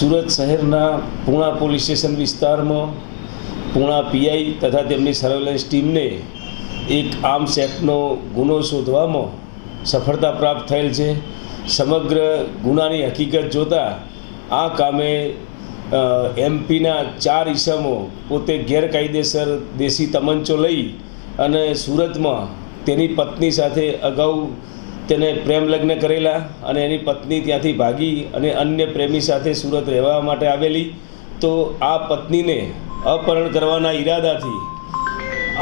સુરત શહેરના Puna police station વિસ્તારમાં Puna PI તથા તેમની સર્વેલન્સ ટીમને એક આર્મ્સ એક્ટનો ગુનો શોધવામાં સફળતા પ્રાપ્ત થયેલ છે। સમગ્ર ગુનાની હકીકત જોતાં આ કામે એમપીના 4 ઈસમો પોતે ગેરકાયદેસર દેશી તમંચો લઈ અને સુરતમાં તેની પત્ની સાથે અગાઉ તેને પ્રેમ લગ્ન કરેલા અને એની પત્ની ત્યાંથી ભાગી અને અન્ય પ્રેમી સાથે સુરત રહેવા માટે આવેલી। તો આ પત્નીને અપહરણ કરવાના ઈરાદાથી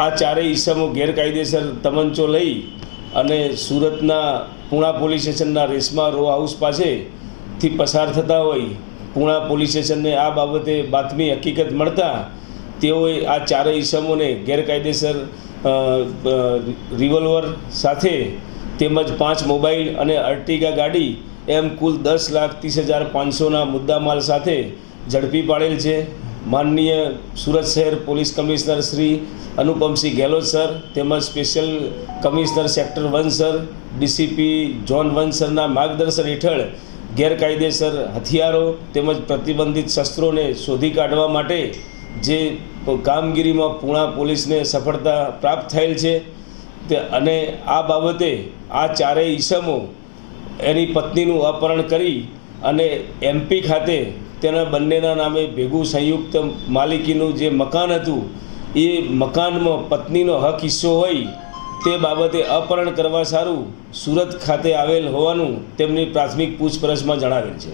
આ 4 ઈસમો ગેરકાયદેસર તમંચો લઈ અને સુરતના પૂણા પોલીસ સ્ટેશનના રેશમા રો હાઉસ પાસેથી પસાર થતા હોય પૂણા પોલીસ સ્ટેશનને આ બાબતે બાતમી હકીકત મળતા તેઓએ આ 4 ઈસમોને ગેરકાયદેસર રિવોલ્વર સાથે તેમજ 5 મોબાઈલ અને અર્ટિગા ગાડી એમ કુલ 10,30,500ના મુદ્દામાલ સાથે ઝડપી પાડેલ છે। માનનીય સુરત શહેર police commissioner Shri Anupamsinh Gehlot sir તેમજ special commissioner sector 1 sir DCP zone 1 સરના માર્ગદર્શન હેઠળ ગેરકાયદેસર હથિયારો તેમજ પ્રતિબંધિત શસ્ત્રોને શોધી કાઢવા માટે જે કામગીરીમાં પૂણા પોલીસને સફળતા પ્રાપ્ત થયેલ છે અને આ બાબતે આ 4 ઈસમો એની પત્નીનું અપહરણ કરી અને એમપી ખાતે તેના બંનેના નામે ભેગું સંયુક્ત માલિકીનું જે મકાન હતું એ મકાનમાં પત્નીનો હક હિસ્સો હોય તે બાબતે અપહરણ કરવા સારું સુરત ખાતે આવેલ હોવાનું તેમની પ્રાથમિક પૂછપરછમાં જણાવેલ છે।